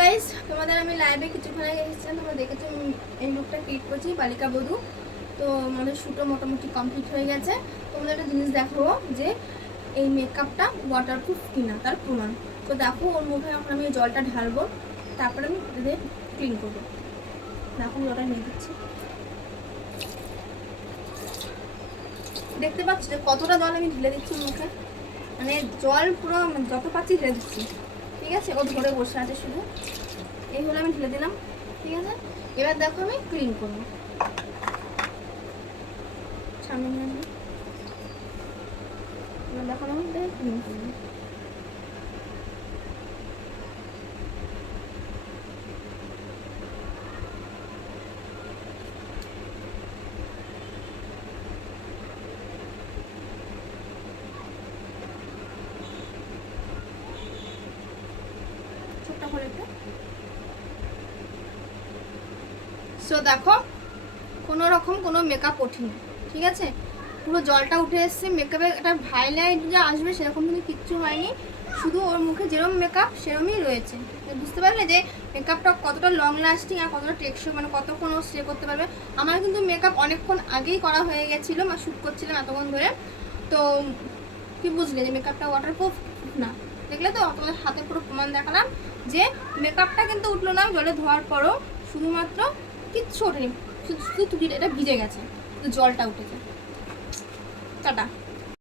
Guys, তোমাদের আমি লাইভে কিছুক্ষণ আগে এসেছিলাম, তোমরা দেখেছো এই লুকটা ক্রিয়েট করছি বালিকা বধূ। তো আমাদের শ্যুটও মোটামুটি কমপ্লিট হয়ে গেছে। তোমাদের একটা জিনিস দেখাবো যে এই মেকআপটা ওয়াটারপ্রুফ কিনা তার প্রমাণ। তো দেখো ওর মুখে এখন আমি জলটা ঢালবো, তারপরে আমি এদের ক্লিন করবো। দেখো জলটা নিয়ে দিচ্ছি, দেখতে পাচ্ছি যে কতটা জল আমি ঢেলে দিচ্ছি মুখে, মানে জল পুরো যত পাচ্ছি ঢেলে দিচ্ছি। ঠিক আছে, ও ধরে বসে আছে শুধু, এই হলো আমি ঢেলে দিলাম। ঠিক আছে, এবার দেখো আমি ক্লিন করবো। সামনে নিয়ে আসবো, এবার দেখো আমি ক্লিন করবো। ছোট্ট করে একটু। সো দেখো কোনো রকম কোনো মেকআপ ওঠেনি, ঠিক আছে, পুরো জলটা উঠে এসছে। মেকআপে একটা হাইলাইট যে আসবে সেরকম কিন্তু কিচ্ছু হয়নি, শুধু ওর মুখে যেরকম মেকআপ সেরকমই রয়েছে। বুঝতে পারলে যে মেকআপটা কতটা লং লাস্টিং আর কতটা টেকসই, মানে কতক্ষণ ও স্টে করতে পারবে। আমার কিন্তু মেকআপ অনেকক্ষণ আগেই করা হয়ে গেছিলো, মানে শ্যুট করছিলাম এতক্ষণ ধরে। তো কি বুঝলে যে মেকআপটা ওয়াটারপ্রুফ না, দেখলে তো তোমাদের হাতে পুরো প্রমাণ দেখালাম যে মেকআপটা কিন্তু উঠলো না জলে ধোয়ার পরও, শুধুমাত্র কিচ্ছু ওঠেনি, শুধু এটা ভিজে গেছে, জলটা উঠেছে। টাটা।